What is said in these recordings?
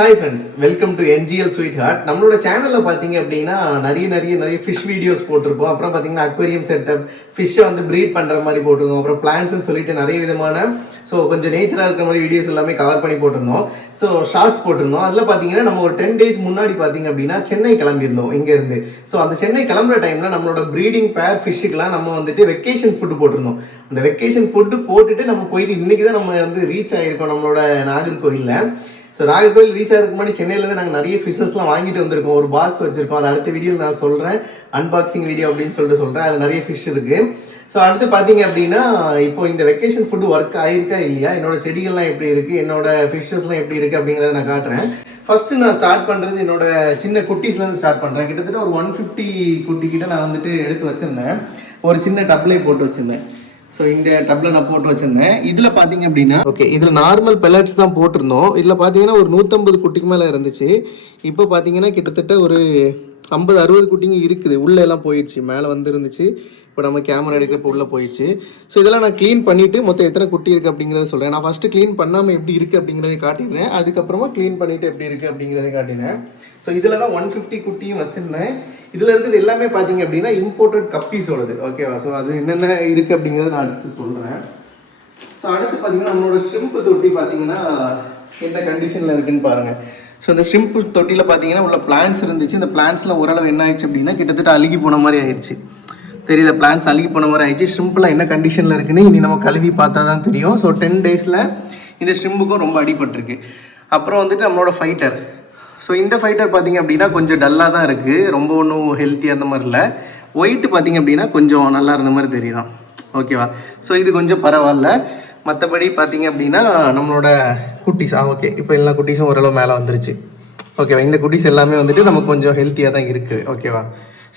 Hi friends, welcome to NGL sweet heart. நம்மளோட சேனலில் பார்த்தீங்க அப்படின்னா நிறைய ஃபிஷ் வீடியோஸ் போட்டிருப்போம். அப்புறம் பார்த்தீங்கன்னா அக்வேரியம் செட்டப், ஃபிஷ்ஷை வந்து ப்ரீட் பண்ணுற மாதிரி போட்டிருந்தோம். அப்புறம் பிளான்ட்ஸ்னு சொல்லிட்டு நிறைய விதமான கொஞ்சம் நேச்சராக இருக்கிற மாதிரி வீடியோஸ் எல்லாமே கவர் பண்ணி போட்டிருந்தோம். ஷார்ட்ஸ் போட்டிருந்தோம். அதில் பார்த்தீங்கன்னா நம்ம ஒரு 10 days முன்னாடி பார்த்தீங்க அப்படின்னா சென்னை கிளம்பியிருந்தோம் இங்கேருந்து. அந்த சென்னை கிளம்புற டைமில் நம்மளோட ப்ரீடிங் பேர் ஃபிஷ்ஷுக்கெலாம் நம்ம வந்துட்டு வெக்கேஷன் ஃபுட்டு போட்டிருந்தோம். அந்த வெக்கேஷன் ஃபுட்டு போட்டுட்டு நம்ம போயிட்டு இன்றைக்கி தான் நம்ம வந்து ரீச் ஆகிருக்கோம் நம்மளோட நாகர்கோயிலில். நாகர்கோவில் ரீச் ஆகிறதுக்கு முன்னாடி சென்னையிலேருந்து நாங்கள் நிறைய ஃபிஷஸ்லாம் வாங்கிட்டு வந்திருக்கோம். ஒரு பாக்ஸ் வச்சிருக்கோம். அது அடுத்த வீடியோவில் நான் சொல்கிறேன், அன்பாக்சிங் வீடியோ அப்படின்னு சொல்கிறேன். அதில் நிறைய ஃபிஷ் இருக்குது. அடுத்து பார்த்தீங்க அப்படின்னா இப்போ இந்த வெக்கேஷன் ஃபுட்டு ஒர்க் ஆயிருக்கா இல்லையா, என்னோட செடிகள்லாம் எப்படி இருக்குது, என்னோட ஃபிஷ்ஷஸ்லாம் எப்படி இருக்குது அப்படிங்கிறத நான் காட்டுறேன். ஃபஸ்ட்டு நான் ஸ்டார்ட் பண்ணுறது என்னோட சின்ன குட்டீஸ்லேருந்து ஸ்டார்ட் பண்ணுறேன். கிட்டத்தட்ட ஒரு 150 குட்டிக்கிட்ட நான் வந்துட்டு எடுத்து வச்சுருந்தேன். ஒரு சின்ன டப்லேயே போட்டு வச்சுருந்தேன். இந்த டப்ல நான் போட்டு வச்சிருந்தேன். இதுல பாத்தீங்க அப்படின்னா இதுல நார்மல் பெல்லட்ஸ் தான் போட்டிருந்தோம். இதுல பாத்தீங்கன்னா ஒரு 150 குட்டிக்கு மேல இருந்துச்சு. இப்போ பாத்தீங்கன்னா கிட்டத்தட்ட ஒரு 50-60 குட்டிங்க இருக்குது. உள்ள எல்லாம் போயிடுச்சு, மேல வந்து இருந்துச்சு. இப்போ நம்ம கேமரா எடுக்கிறப்ப உள்ள போயிடுச்சு. இதெல்லாம் நான் க்ளீன் பண்ணிட்டு மொத்தம் எத்தனை குட்டி இருக்கு அப்படிங்கிறத சொல்றேன். நான் ஃபர்ஸ்ட் க்ளீன் பண்ணாம எப்படி இருக்கு அப்படிங்கிறத காட்டிடுறேன். அதுக்கப்புறமா க்ளீன் பண்ணிட்டு எப்படி இருக்கு அப்படிங்கிறத காட்டினேன். இதுல தான் 150 குட்டியும் வச்சிருந்தேன். இதுல இருக்கிறது எல்லாமே பாத்தீங்க அப்படின்னா இம்போர்ட்டட் கப்பீஸோடது. ஓகேவா? அது என்னென்ன இருக்கு அப்படிங்கிறத நான் அடுத்து சொல்றேன். அடுத்து பாத்தீங்கன்னா நம்மளோட ஷ்ரிம்ப் தொட்டி பாத்தீங்கன்னா எந்த கண்டிஷன்ல இருக்குன்னு பாருங்க. இந்த ஷ்ரிம்ப் தொட்டியில பாத்தீங்கன்னா உள்ள பிளான்ஸ் இருந்துச்சு. இந்த பிளான்ஸ்ல ஓரளவு என்ன ஆயிடுச்சு அப்படின்னா கிட்டத்தட்ட அழுகி போன மாதிரி ஆயிடுச்சு. தெரியுதா? பிளான்ஸ் அழுகி போன மாதிரி ஆயிடுச்சு. ஷ்ரிம்ப்லாம் என்ன கண்டிஷன்ல இருக்குன்னு இனி நம்ம கழுவி பார்த்தா தான் தெரியும். 10 daysல இந்த ஷ்ரிம்புக்கும் ரொம்ப அடிபட்டிருக்கு. அப்புறம் வந்துட்டு நம்மளோட ஃபைட்டர். இந்த ஃபைட்டர் பார்த்தீங்க அப்படின்னா கொஞ்சம் டல்லாக தான் இருக்குது. ரொம்ப ஒன்றும் ஹெல்த்தியாக இருந்த மாதிரி இல்லை. ஒயிட் பார்த்தீங்க அப்படின்னா கொஞ்சம் நல்லா இருந்த மாதிரி தெரியுதான். ஓகேவா? இது கொஞ்சம் பரவாயில்ல. மற்றபடி பார்த்தீங்க அப்படின்னா நம்மளோட குட்டீஸ் ஓகே, இப்போ எல்லா குட்டீஸும் ஓரளவு மேலே வந்துருச்சு. ஓகேவா? இந்த குட்டீஸ் எல்லாமே வந்துட்டு நமக்கு கொஞ்சம் ஹெல்த்தியாக தான் இருக்குது. ஓகேவா?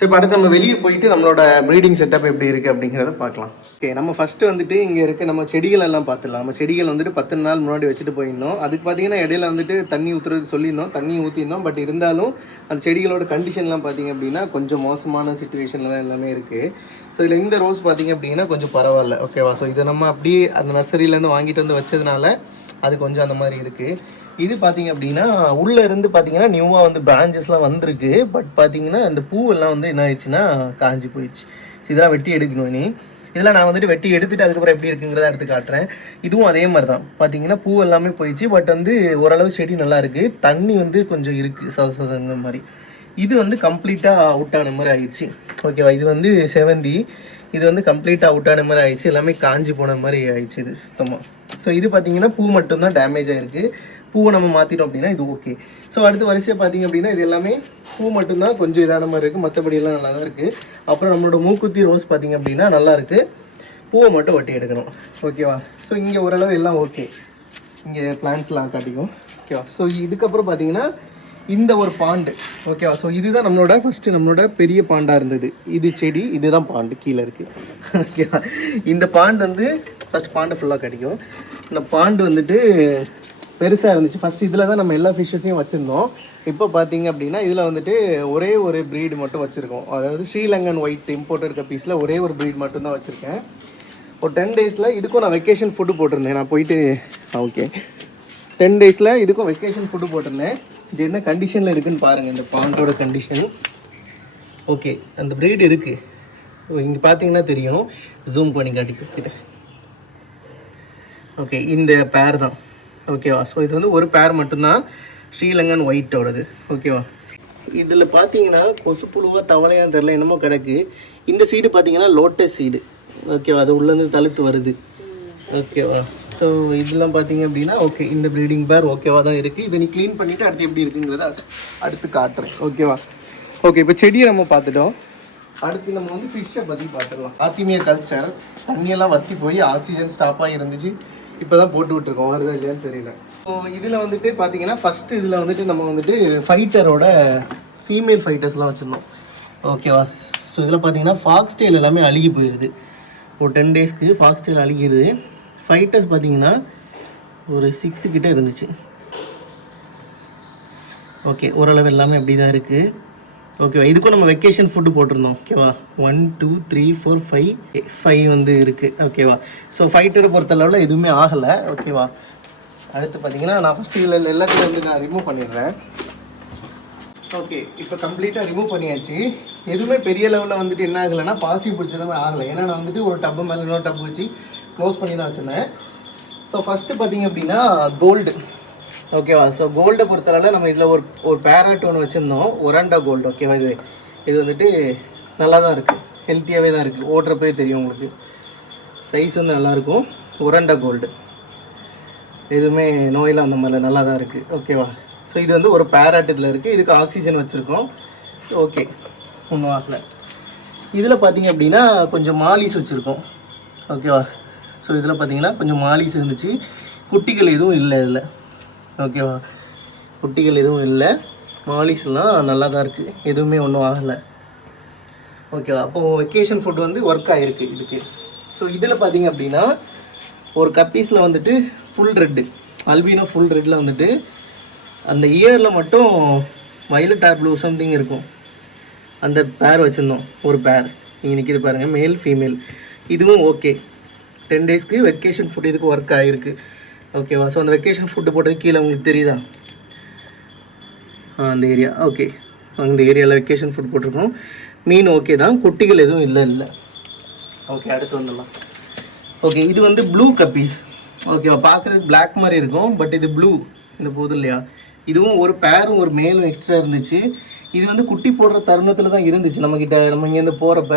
இப்போ அடுத்து நம்ம வெளியே போயிட்டு நம்மளோட ப்ரீடிங் செட்டப் எப்படி இருக்குது அப்படிங்கிறத பார்க்கலாம். ஓகே, நம்ம ஃபஸ்ட்டு வந்துட்டு இங்கே இருக்க நம்ம செடிகள் எல்லாம் பார்த்துடலாம். நம்ம செடிகள் வந்துட்டு 10 நாள் முன்னாடி வச்சுட்டு போயிருந்தோம். அதுக்கு பார்த்தீங்கன்னா இடையில வந்துட்டு தண்ணி ஊற்றுறது சொல்லியிருந்தோம், தண்ணி ஊற்றிருந்தோம். பட் இருந்தாலும் அந்த செடிகளோட கண்டிஷன்லாம் பார்த்தீங்க அப்படின்னா கொஞ்சம் மோசமான சுச்சுவேஷனில் தான் எல்லாமே இருக்குது. இதில் இந்த ரோஸ் பார்த்தீங்க அப்படின்னா கொஞ்சம் பரவாயில்ல. ஓகேவா? இதை நம்ம அப்படியே அந்த நர்சரியிலேருந்து வாங்கிட்டு வந்து வச்சதுனால அது கொஞ்சம் அந்த மாதிரி இருக்குது. இது பார்த்தீங்க அப்படின்னா உள்ளே இருந்து பார்த்தீங்கன்னா நியூவாக வந்து பிரான்ச்சஸ்லாம் வந்திருக்கு. பட் பார்த்தீங்கன்னா இந்த பூவெல்லாம் வந்து என்ன ஆயிடுச்சுன்னா காஞ்சி போயிடுச்சு. இதெல்லாம் வெட்டி எடுக்கணும். இதெல்லாம் நான் வந்துட்டு வெட்டி எடுத்துட்டு அதுக்கப்புறம் எப்படி இருக்குங்கிறத எடுத்து காட்டுறேன். இதுவும் அதே மாதிரி தான் பார்த்தீங்கன்னா பூ எல்லாமே போயிடுச்சு. பட் வந்து ஓரளவு செடி நல்லா இருக்குது. தண்ணி வந்து கொஞ்சம் இருக்குது சதங்கிற மாதிரி. இது வந்து கம்ப்ளீட்டாக அவுட் ஆன மாதிரி ஆயிடுச்சு. ஓகேவா? இது வந்து செவந்தி. இது வந்து கம்ப்ளீட்டாக அவுட் ஆன மாதிரி ஆயிடுச்சு. எல்லாமே காஞ்சி போன மாதிரி ஆயிடுச்சு இது சுத்தமாக. இது பார்த்தீங்கன்னா பூ மட்டும்தான் டேமேஜ் ஆகிருக்கு. பூவை நம்ம மாற்றிட்டோம் அப்படின்னா இது ஓகே. அடுத்த வரிசையாக பார்த்தீங்க அப்படின்னா இது எல்லாமே பூ மட்டும்தான் கொஞ்சம் இதான மாதிரி இருக்குது. மற்றபடி எல்லாம் நல்லா தான் இருக்குது. அப்புறம் நம்மளோட மூக்குத்தி ரோஸ் பார்த்தீங்க அப்படின்னா நல்லா இருக்குது. பூவை மட்டும் வெட்டி எடுக்கணும். ஓகேவா? இங்கே ஓரளவு எல்லாம் ஓகே. இங்கே பிளான்ட்ஸ்லாம் காட்டிக்கும். ஓகேவா? இதுக்கப்புறம் பார்த்தீங்கன்னா இந்த ஒரு பாண்டு. ஓகேவா? இதுதான் நம்மளோட ஃபஸ்ட்டு நம்மளோட பெரிய பாண்டாக இருந்தது. இது செடி, இதுதான் பாண்டு கீழே இருக்குது. ஓகேவா? இந்த பாண்டு வந்து ஃபஸ்ட் பாண்டு ஃபுல்லாக கிடைக்கும். இந்த பாண்டு வந்துட்டு பெருசாக இருந்துச்சு. ஃபஸ்ட்டு இதில் தான் நம்ம எல்லா ஃபிஷ்ஷஸையும் வச்சுருந்தோம். இப்போ பார்த்தீங்க அப்படின்னா இதில் வந்துட்டு ஒரே ஒரு ப்ரீடு மட்டும் வச்சுருக்கோம். அதாவது ஸ்ரீலங்கன் ஒயிட் இம்போர்ட்டட் கப்பீஸில் ஒரே ஒரு ப்ரீட் மட்டும் தான் வச்சுருக்கேன். ஒரு 10 daysல இதுக்கும் நான் வெக்கேஷன் ஃபுட்டு போட்டிருந்தேன். நான் போயிட்டு ஓகே 10 daysல இதுக்கும் வெக்கேஷன் ஃபுட்டு போட்டிருந்தேன். இது என்ன கண்டிஷனில் இருக்குதுன்னு பாருங்கள். இந்த பாண்டோட கண்டிஷன் ஓகே. அந்த ப்ரீடு இருக்குது. இங்கே பார்த்தீங்கன்னா தெரியும். ஜூம் பண்ணி காட்டிக்கிட்ட ஓகே. இந்த பேர் தான். ஓகேவா? இது வந்து ஒரு பேர் மட்டும்தான் ஸ்ரீலங்கன் ஒயிட்டோடது. ஓகேவா? இதில் பார்த்தீங்கன்னா கொசு புழுவா தவளையாக தெரில என்னமோ கிடக்கு. இந்த சீடு பார்த்தீங்கன்னா லோட்டஸ் சீடு. ஓகேவா? அது உள்ளேருந்து தழுத்து வருது. ஓகேவா? இதெல்லாம் பார்த்தீங்க அப்படின்னா ஓகே. இந்த ப்ரீடிங் பேர் ஓகேவா தான் இருக்குது. இதை நீ க்ளீன் பண்ணிவிட்டு அடுத்து எப்படி இருக்குங்கிறத அடுத்து காட்டுறேன். ஓகேவா? ஓகே, இப்போ செடியை நம்ம பார்த்துட்டோம். அடுத்து நம்ம வந்து ஃபிஷ்ஷை பற்றி பார்த்துடலாம். ஆர்டிமியா கல்ச்சர் தண்ணியெல்லாம் வற்றி போய் ஆக்சிஜன் ஸ்டாப்பாக இருந்துச்சு. இப்போ தான் போட்டு விட்டுருக்கோம், வருதா இல்லையான்னு தெரியல. இதில் வந்துட்டு பார்த்தீங்கன்னா ஃபஸ்ட்டு இதில் வந்துட்டு நம்ம வந்துட்டு ஃபைட்டரோட ஃபீமேல் ஃபைட்டர்ஸ்லாம் வச்சுருந்தோம். ஓகேவா? இதில் பார்த்தீங்கன்னா ஃபாக்ஸ் டெயில் எல்லாமே அழுகி போயிடுது. ஒரு 10 daysக்கு ஃபாக்ஸ் டெயில் அழுகிடுது. ஃபைட்டர்ஸ் பார்த்தீங்கன்னா ஒரு 6 கிட்ட இருந்துச்சு. ஓகே, ஓரளவு எல்லாமே அப்படி தான் இருக்குது. ஓகேவா? இதுக்கும் நம்ம வெக்கேஷன் ஃபுட்டு போட்டிருந்தோம். ஓகேவா? 1 2 3 4 5 வந்து இருக்குது. ஓகேவா? ஃபைட்டரை பொறுத்தளவில் எதுவுமே ஆகலை. ஓகேவா? அடுத்து பார்த்தீங்கன்னா நான் ஃபஸ்ட்டு இதில் எல்லாத்தையும் வந்து நான் ரிமூவ் பண்ணிடுறேன். ஓகே, இப்போ கம்ப்ளீட்டாக ரிமூவ் பண்ணியாச்சு. எதுவுமே பெரிய லெவலில் வந்துட்டு என்ன ஆகலைன்னா பாசி பிடிச்சதுமே ஆகலை. ஏன்னா நான் வந்துட்டு ஒரு டப்பு மேலே இன்னொரு டப்பு வச்சு க்ளோஸ் பண்ணி தான் வச்சுருந்தேன். ஸோ ஃபஸ்ட்டு பார்த்தீங்க அப்படின்னா கோல்டு. ஓகேவா? ஸோ கோல்டை பொறுத்தளவில் நம்ம இதில் ஒரு பேரட் ஒன்று வச்சுருந்தோம், ஒராண்டா கோல்டு. ஓகேவா? இது வந்துட்டு நல்லா தான் இருக்குது, ஹெல்த்தியாகவே தான் இருக்குது. ஓட்டுறப்பே தெரியும் உங்களுக்கு, சைஸ் வந்து நல்லாயிருக்கும். ஒராண்டா கோல்டு எதுவுமே நோயில் அந்த மாதிரிலாம் நல்லா தான் இருக்குது. ஓகேவா? ஸோ இது வந்து ஒரு பேரட் இதில் இருக்குது. இதுக்கு ஆக்சிஜன் வச்சுருக்கோம். ஓகே, ஒன்றும் ஆகலை. இதில் பார்த்தீங்க அப்படின்னா கொஞ்சம் மாலிஸ் வச்சுருக்கோம். ஓகேவா? ஸோ இதில் பார்த்தீங்கன்னா கொஞ்சம் மாலிஸ் இருந்துச்சு. குட்டிகள் எதுவும் இல்லை இதில். ஓகேவா? குட்டிகள் எதுவும் இல்லை, மாலிஸ்லாம் நல்லா தான் இருக்குது, எதுவுமே ஒன்றும் ஆகலை. ஓகேவா? அப்போது வெக்கேஷன் ஃபுட் வந்து ஒர்க் ஆகிருக்கு இதுக்கு. ஸோ இதில் பார்த்தீங்க அப்படின்னா ஒரு கப்பீஸில் வந்துட்டு ஃபுல் ரெட்டு, அல்பினோ ஃபுல் ரெட்டில் வந்துட்டு அந்த இயரில் மட்டும் வயலட் ஆர் ப்ளூ சம்திங் இருக்கும். அந்த பேர் வச்சுருந்தோம், ஒரு பேர் இங்கே நிற்கிது பாருங்கள், மேல் ஃபீமேல். இதுவும் ஓகே, 10 டேஸ்க்கு வெக்கேஷன் ஃபுட் இதுக்கு ஒர்க் ஆகிருக்கு. ஓகேவா? ஸோ அந்த வெக்கேஷன் ஃபுட்டு போட்டது கீழே உங்களுக்கு தெரியுதா? அந்த ஏரியா. ஓகே, அந்த ஏரியாவில் வெக்கேஷன் ஃபுட் போட்டிருக்கோம். மீன் ஓகே தான், குட்டிகள் எதுவும் இல்லை. ஓகே, அடுத்து வந்துடலாம். ஓகே, இது வந்து ப்ளூ கப்பீஸ். ஓகேவா? பார்க்குறதுக்கு பிளாக் மாதிரி இருக்கும், பட் இது ப்ளூ. இந்த போது இல்லையா? இதுவும் ஒரு பேரும் ஒரு மேலும் எக்ஸ்ட்ரா இருந்துச்சு. இது வந்து குட்டி போடுற தருணத்தில் தான் இருந்துச்சு நம்மக்கிட்ட, நம்ம இங்கேருந்து போகிறப்ப.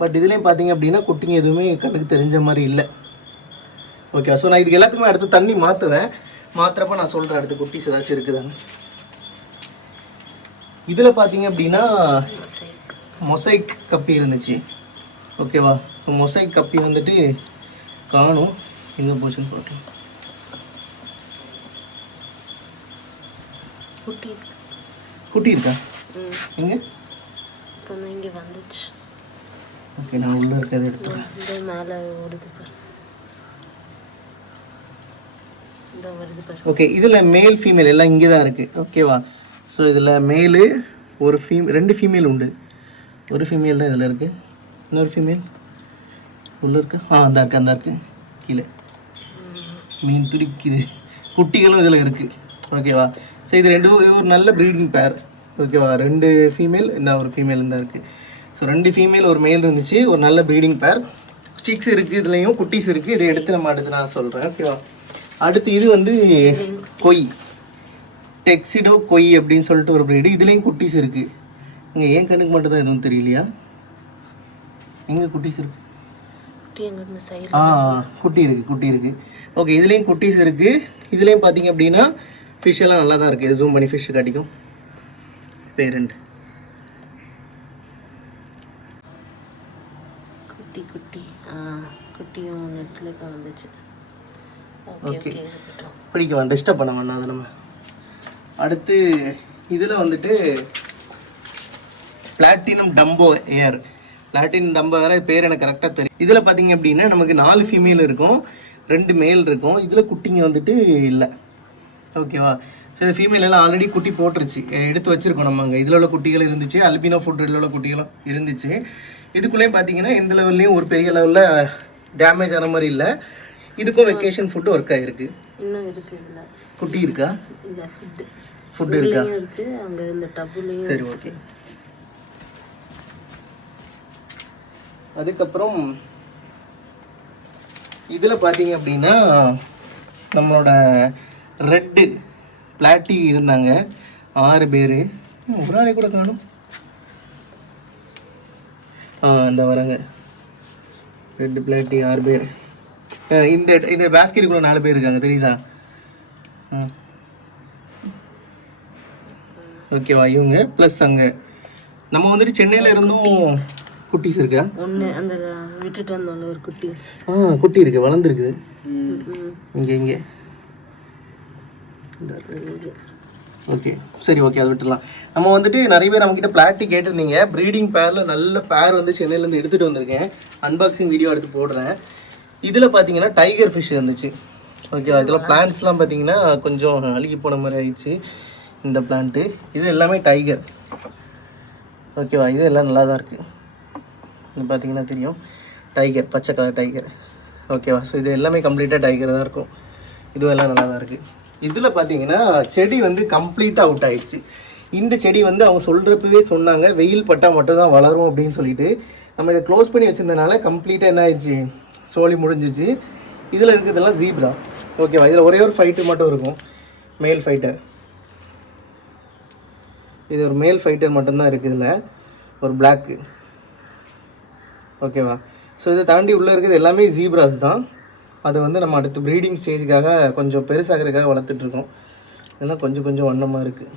பட் இதுலேயும் பார்த்தீங்க அப்படின்னா குட்டிங்க எதுவுமே கண்ணுக்கு தெரிஞ்ச மாதிரி இல்லை. ஓகே, ஸோ நான் இதுக்கு எல்லாத்துக்குமே அடுத்து தண்ணி மாற்றுவேன். மாற்றுறப்ப நான் சொல்கிறேன் அடுத்து குட்டிஸ் ஏதாச்சும் இருக்குதாங்க. இதில் பார்த்தீங்க அப்படின்னா மொசைக் கப்பி இருந்துச்சு. ஓகேவா? மொசைக் கப்பி வந்துட்டு காணும், எங்கே போச்சுன்னு போட்டோம். குட்டி இருக்கா? எங்கே? இங்கே வந்துச்சு. ஓகே, நான் உள்ளே இருக்கிறத எடுத்துக்கிறேன். இந்த மேலே ஓடுது பாரு, இந்த வருது பாரு. ஓகே, இதில் மேல் ஃபீமேல் எல்லாம் இங்கே தான் இருக்குது. ஓகேவா? ஸோ இதில் மேலு ஒரு ரெண்டு ஃபீமேல் உண்டு. ஒரு ஃபீமேல் தான் இதில் இருக்குது, இன்னொரு ஃபீமேல் உள்ளே இருக்கு. அந்த இருக்குது கீழே, மீன் துடிக்குது. குட்டிகளும் இதில் இருக்குது. ஓகேவா? ஸோ இது ஒரு நல்ல ப்ரீடிங் பேர். ஓகேவா? 2 ஃபீமேல், இந்த ஒரு ஃபீமேல் இருந்தால் இருக்குது. ஸோ 2 ஃபீமேல் ஒரு மேல் இருந்துச்சு, ஒரு நல்ல ப்ரீடிங் பேர். சிக்ஸ் இருக்குது, இதுலேயும் குட்டிஸ் இருக்குது. இதை எடுத்து நான் சொல்கிறேன். ஓகேவா? அடுத்து இது வந்து கொய், டெக்ஸிடோ கொய் அப்படின்னு சொல்லிட்டு ஒரு ப்ரீடு. இதுலேயும் குட்டிஸ் இருக்குது. இங்கே ஏன் கண்ணுக்கு மட்டும் தான் எதுவும் தெரியலையா? எங்கே குட்டிஸ் இருக்குது? குட்டி இருக்குது. ஓகே, இதுலேயும் குட்டிஸ் இருக்குது. இதுலேயும் பார்த்தீங்க அப்படின்னா ஃபிஷ் எல்லாம் நல்லா தான் இருக்குது. இது ஜூம் பண்ணி ஃபிஷ் காட்டிக்கும். பேரண்ட் குட்டியும் நெட்டில் இப்போ வந்துச்சு. ஓகே, பிடிக்க வேண்டாம், டிஸ்டர்ப் பண்ண வேண்டாம் அதை நம்ம. அடுத்து இதில் வந்துட்டு பிளாட்டினம் டம்போ ஏர். பிளாட்டினம் டம்போ வேறு பேர் எனக்கு கரெக்டாக தெரியும். இதில் பார்த்தீங்க அப்படின்னா நமக்கு 4 ஃபீமேல் இருக்கும், 2 மேல் இருக்கும். இதில் குட்டிங்க வந்துட்டு இல்லை. ஓகேவா? ஸோ இந்த ஃபீமேல் எல்லாம் ஆல்ரெடி குட்டி போட்டுருச்சு, எடுத்து வச்சுருக்கோம் நம்ம. அங்கே இதில் உள்ள குட்டிகள் இருந்துச்சு, அல்பினோ ஃபுட்டில் உள்ள குட்டிகளும் இருந்துச்சு. இதுக்குள்ளேயும் பார்த்தீங்கன்னா எந்த லெவல்லையும் ஒரு பெரிய லெவலில் டேமேஜ் ஆன மாதிரி இல்லை. இதுக்கும் வெக்கேஷன் ஃபுட்டு ஒர்க் ஆகிருக்கு. இன்னும் இருக்குது. இல்லை குட்டி இருக்கா? இல்லை, ஃபுட்டு இருக்கா? இருக்குது அங்கே இந்த டப்புலையும். சரி, ஓகே. அதுக்கப்புறம் இதில் பார்த்தீங்க அப்படின்னா நம்மளோட ரெட்டு பிளாட்டி இருந்தாங்க, 6 பேர். ஒரு ஆளை கூட காணும். இந்த வரங்க ரெட்டு பிளாட்டி 6 பேர். இந்த பேஸ்கெட்டுக்குள்ள 4 பேர் இருக்காங்க, தெரியுதா? ஓகேவா? இவங்க ப்ளஸ் அங்கே நம்ம வந்துட்டு சென்னையில் இருந்தும் குட்டிஸ் இருக்கா? ஒன்று அந்த விட்டுட்டு வந்தோம்ல ஒரு குட்டி. குட்டி இருக்கு, வளர்ந்துருக்குது. இங்கே ஓகே, சரி, ஓகே, அதை விட்டுடலாம். நம்ம வந்துட்டு நிறைய பேர் நம்மக்கிட்ட பிளாட்டி கேட்டிருந்தீங்க. ப்ரீடிங் பேரில் நல்ல பேர் வந்து சென்னையிலேருந்து எடுத்துகிட்டு வந்திருக்கேன். அன்பாக்சிங் வீடியோ எடுத்து போடுறேன். இதில் பார்த்தீங்கன்னா டைகர் ஃபிஷ் இருந்துச்சு. ஓகேவா? இதில் பிளான்ட்ஸ்லாம் பார்த்தீங்கன்னா கொஞ்சம் அழுகி போன மாதிரி ஆயிடுச்சு இந்த பிளான்ட்டு. இது எல்லாமே டைகர். ஓகேவா? இது எல்லாம் நல்லா தான் இருக்குது. இது பார்த்தீங்கன்னா தெரியும், டைகர், பச்சை கலர் டைகர். ஓகேவா? ஸோ இது எல்லாமே கம்ப்ளீட்டாக டைகர் தான் இருக்கும். இதுவெல்லாம் நல்லா தான் இருக்குது. இதில் பார்த்தீங்கன்னா செடி வந்து கம்ப்ளீட்டாக அவுட் ஆயிடுச்சு. இந்த செடி வந்து அவங்க சொல்கிறப்பவே சொன்னாங்க வெயில் பட்டால் மட்டும் தான் வளரும் அப்படின்னு சொல்லிட்டு நம்ம இதை க்ளோஸ் பண்ணி வச்சிருந்தனால கம்ப்ளீட்டாக என்ன ஆயிடுச்சு, சோலி முடிஞ்சிச்சு. இதில் இருக்கிறதெல்லாம் ஜீப்ரா. ஓகேவா, இதில் ஒரே ஒரு ஃபைட்டர் மட்டும் இருக்கும், மேல் ஃபைட்டர். இது ஒரு மேல் ஃபைட்டர் மட்டும்தான் இருக்குது இதில், ஒரு பிளாக்கு. ஓகேவா, ஸோ இதை தாண்டி உள்ளே இருக்குது எல்லாமே ஜீப்ராஸ் தான். அது வந்து நம்ம அடுத்து ப்ரீடிங் ஸ்டேஜுக்காக கொஞ்சம் பெருசாகிறதுக்காக வளர்த்துட்ருக்கோம். இதெல்லாம் கொஞ்சம் கொஞ்சம் வண்ணமாக இருக்குது.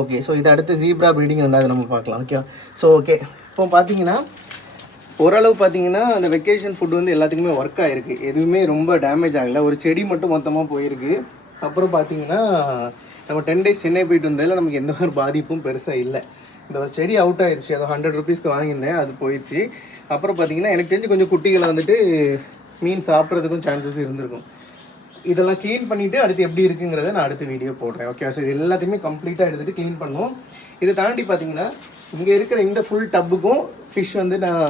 ஓகே, ஸோ இது அடுத்து ஜீப்ரா ப்ரீடிங் ரெண்டாவது நம்ம பார்க்கலாம். ஓகே, ஸோ ஓகே, இப்போ பார்த்தீங்கன்னா ஓரளவு பார்த்தீங்கன்னா அந்த வெக்கேஷன் ஃபுட் வந்து எல்லாத்துக்குமே ஒர்க் ஆகிருக்கு. எதுவுமே ரொம்ப டேமேஜ் ஆகலை. ஒரு செடி மட்டும் மொத்தமாக போயிருக்கு. அப்புறம் பார்த்தீங்கன்னா நம்ம 10 days சென்னை போயிட்டு வந்ததில் நமக்கு எந்த ஒரு பாதிப்பும் பெருசாக இல்லை. இந்த ஒரு செடி அவுட் ஆயிடுச்சு, அதை 100 rupeesக்கு வாங்கியிருந்தேன், அது போயிடுச்சு. அப்புறம் பார்த்தீங்கன்னா எனக்கு தெரிஞ்சு கொஞ்சம் குட்டிகளை வந்துட்டு மீன் சாப்பிட்றதுக்கும் சான்சஸ் இருந்திருக்கும். இதெல்லாம் க்ளீன் பண்ணிவிட்டு அடுத்து எப்படி இருக்குங்கிறத நான் அடுத்த வீடியோ போடுறேன். ஓகே, ஸோ இது எல்லாத்தையுமே கம்ப்ளீட்டாக எடுத்துகிட்டு க்ளீன் பண்ணுவோம். இதை தாண்டி பார்த்தீங்கன்னா இங்கே இருக்கிற இந்த ஃபுல் டப்புக்கும் ஃபிஷ் வந்து நான்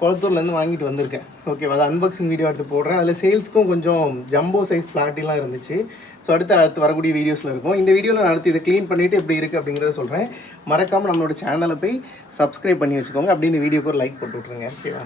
குளத்தூர்லேருந்து வாங்கிட்டு வந்திருக்கேன். ஓகே, அதை அன்பாக்சிங் வீடியோ எடுத்து போடுறேன். அதில் சேல்ஸ்க்கும் கொஞ்சம் ஜம்போ சைஸ் பிளாட்டிலாம் இருந்துச்சு. ஸோ அடுத்து வரக்கூடிய வீடியோஸில் இருக்கும். இந்த வீடியோவில் நான் அடுத்து இதை க்ளீன் பண்ணிவிட்டு எப்படி இருக்குது அப்படிங்கிறத சொல்கிறேன். மறக்காமல் நம்மளோட சேனலை போய் சப்ஸ்கிரைப் பண்ணி வச்சுக்கோங்க. அப்படி இந்த வீடியோக்கு ஒரு லைக் போட்டு விட்ருங்க. ஓகேவா.